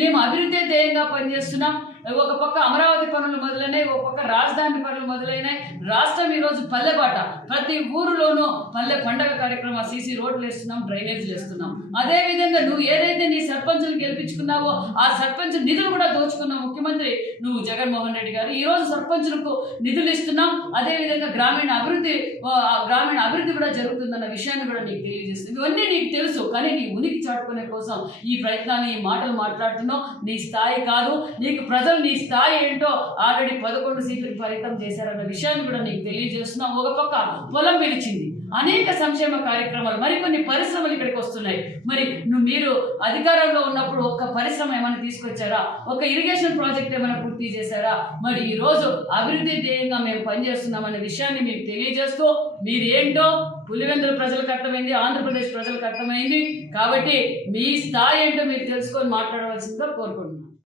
మేము అభివృద్ధి ధ్యేయంగా పనిచేస్తున్నాం. ఒక పక్క అమరావతి పనులు మొదలైనాయి, ఒక పక్క రాజధాని పనులు మొదలైనాయి. రాష్ట్రం ఈరోజు పల్లెబాట, ప్రతి ఊరిలోనూ పల్లె పండగ కార్యక్రమం, సీసీ రోడ్లు వేస్తున్నాం, డ్రైనేజీలు వేస్తున్నాం. అదేవిధంగా నువ్వు ఏదైతే నీ సర్పంచులు గెలిపించుకున్నావో ఆ సర్పంచ్ నిధులు కూడా దోచుకున్న ముఖ్యమంత్రి నువ్వు జగన్మోహన్ రెడ్డి గారు. ఈ రోజు సర్పంచులకు నిధులు ఇస్తున్నాం. అదేవిధంగా గ్రామీణ అభివృద్ధి కూడా జరుగుతుందన్న విషయాన్ని కూడా నీకు తెలియజేస్తుంది. ఇవన్నీ నీకు తెలుసు, కానీ నీ ఉనికి చాటుకునే కోసం ఈ ప్రయత్నాన్ని, ఈ మాటలు మాట్లాడుతున్నావు. నీ స్థాయి కాదు, నీకు ప్రజలు నీ స్థాయి ఏంటో ఆల్రెడీ 11 సీట్లకు ఫలితం చేశారన్న విషయాన్ని కూడా నీకు తెలియజేస్తున్నావు. ఒక పక్క పొలం పిలిచింది, అనేక సంక్షేమ కార్యక్రమాలు, మరికొన్ని పరిశ్రమలు ఇక్కడికి వస్తున్నాయి. మరి మీరు అధికారంలో ఉన్నప్పుడు ఒక్క పరిశ్రమ ఏమైనా తీసుకొచ్చారా? ఒక ఇరిగేషన్ ప్రాజెక్ట్ ఏమైనా పూర్తి చేశారా? మరి ఈ రోజు అభివృద్ధి ధ్యేయంగా మేము పనిచేస్తున్నామనే విషయాన్ని మీకు తెలియజేస్తూ, మీరేంటో పులివెందుల ప్రజలకు అర్థమైంది, ఆంధ్రప్రదేశ్ ప్రజలకు అర్థమైంది. కాబట్టి మీ స్థాయి ఏంటో మీరు తెలుసుకొని మాట్లాడవలసిందిగా కోరుకుంటున్నాను.